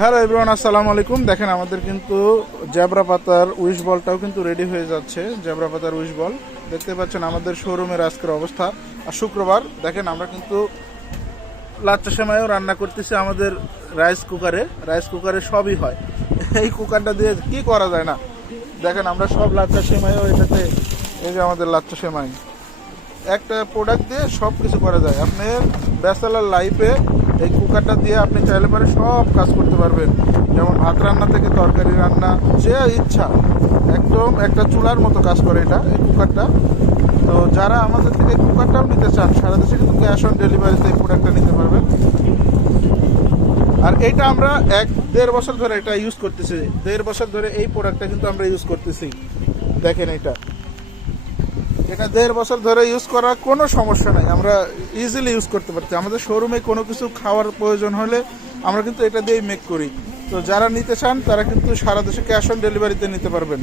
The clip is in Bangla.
হ্যালো এভরিওয়ান, আসসালামু আলাইকুম। দেখেন আমাদের কিন্তু জ্যাবরা পাতার উইশ বলটাও কিন্তু রেডি হয়ে যাচ্ছে। জ্যাবরা পাতার উইশ বল দেখতে পাচ্ছেন আমাদের শোরুমের আজকের অবস্থা। আর শুক্রবার দেখেন আমরা কিন্তু লাচ্চা সেমাইও রান্না করতেছি আমাদের রাইস কুকারে সবই হয়। এই কুকারটা দিয়ে কি করা যায় না। দেখেন আমরা সব লাচ্চা সেমাইও এটাতে, এই যে আমাদের লাচ্চা সেমাই, একটা প্রোডাক্ট দিয়ে সব কিছু করা যায়। আপনার ব্যাচেলর লাইফে এই কুকারটা দিয়ে আপনি চাইলে পারে সব কাজ করতে পারবেন, যেমন ভাত রান্না থেকে তরকারি রান্না, যে ইচ্ছা একদম একটা চুলার মতো কাজ করে এটা, এই কুকারটা। তো যারা আমাদের থেকে এই কুকারটাও নিতে চান, সারা দেশে কিন্তু ক্যাশ অন ডেলিভারিতে এই প্রোডাক্টটা নিতে পারবেন। আর এটা আমরা 1-1.5 বছর ধরে এটা ইউজ করতেছি। 1.5 বছর ধরে এই প্রোডাক্টটা কিন্তু আমরা ইউজ করতেছি। দেখেন এটা 1.5 বছর ধরে ইউজ করা কোনো সমস্যা নাই, আমরা ইজিলি ইউজ করতে পারছি। আমাদের শোরুমে কোনো কিছু খাওয়ার প্রয়োজন হলে আমরা কিন্তু এটা দিয়েই মেক করি। তো যারা নিতে চান তারা কিন্তু সারা দেশে ক্যাশ অন ডেলিভারিতে নিতে পারবেন।